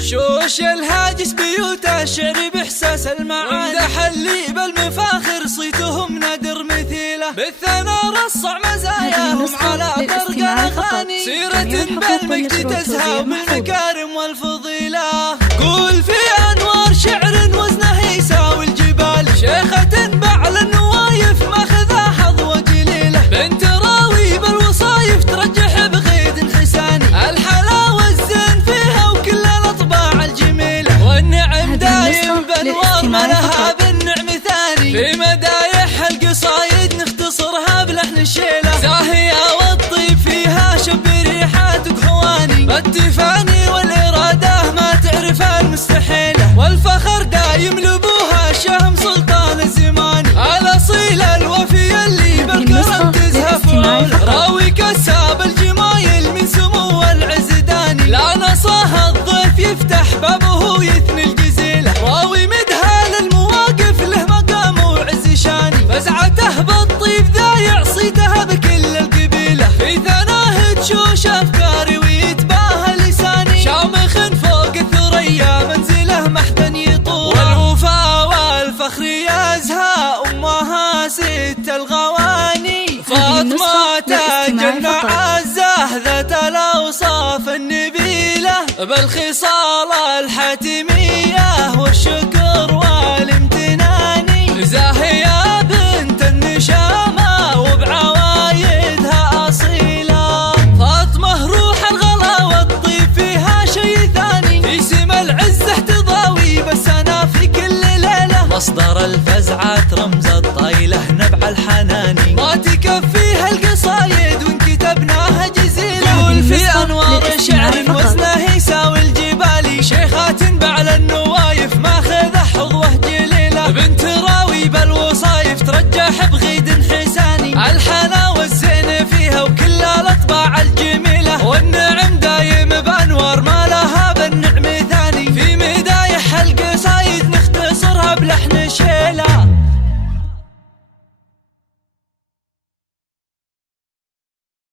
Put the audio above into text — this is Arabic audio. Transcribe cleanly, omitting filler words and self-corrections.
شوش الهاجس بيوته شعر بإحساس المعاني، امدح اللي بالمفاخر صيتهم نادر مثيله، بالثنا رصع مزاياهم على طرق الأغاني، سيرة بالمجد تزهى بالمكارم والفضيلة. قول في أنوار شعر وزنه يساوي الجبال، شيخة بعل النوايف ماخذها حظوة جليلة، بنت راوي بالوصايف ترجح بغيد حساني، الحلاوة الزين فيها وكل الأطباع الجميلة، والنعم دايم بأنوار ما لها بالنعم ثاني، في مدايح القصايد نختصرها بلحن الشيلة، زاهية والطيب فيها شب ريحات وكهواني، التفاني والإرادة ما تعرف المستحيلة، والفخر دايم لبوها شهم سلطان الزمان، الأصيل الوفي اللي بالكرم تزهف عوله، راوي كساب الجمايل من سمو العزداني، لا نصاها الضيف يفتح بابه يثني الجزيلة، راوي مدها للمواقف له مقام وعز شاني، فزعته بالطيب ذا يعصيتها بكل القبيلة، في ثناه تشوش أفكاري ويتباهى لساني، شامخ فوق الثريا منزله محدا يطول، والوفا والفخر يزهى أمها ست الغواني، فاطمة تاج المعزة ذات الأوصاف النبيلة، بالخصال الحاتمية والشكر والامتنان، زاهية بنت النشامة وبعوايدها أصيلة، فاطمة روح الغلا والطيب فيها شي ثاني، في سما العزة تضاوي بس أنا في كل ليلة، مصدر الفزعات رمز الطايلة نبع الحناني، ما تكفيها القصايد وإن كتبناها جزيلة، قول في أنوار شعر وزنه يساوي الجبال، شيخات بعل النوايف ماخذه حظوة جليلة، بنت راوي بالوصايف ترجح بغيد حساني، الحلاوة الزين فيها وكل الأطباع الجميلة، والنعم دايم بأنوار ما لها بالنعم ثاني، في مدايح القصايد نختصرها بلحن الشيخ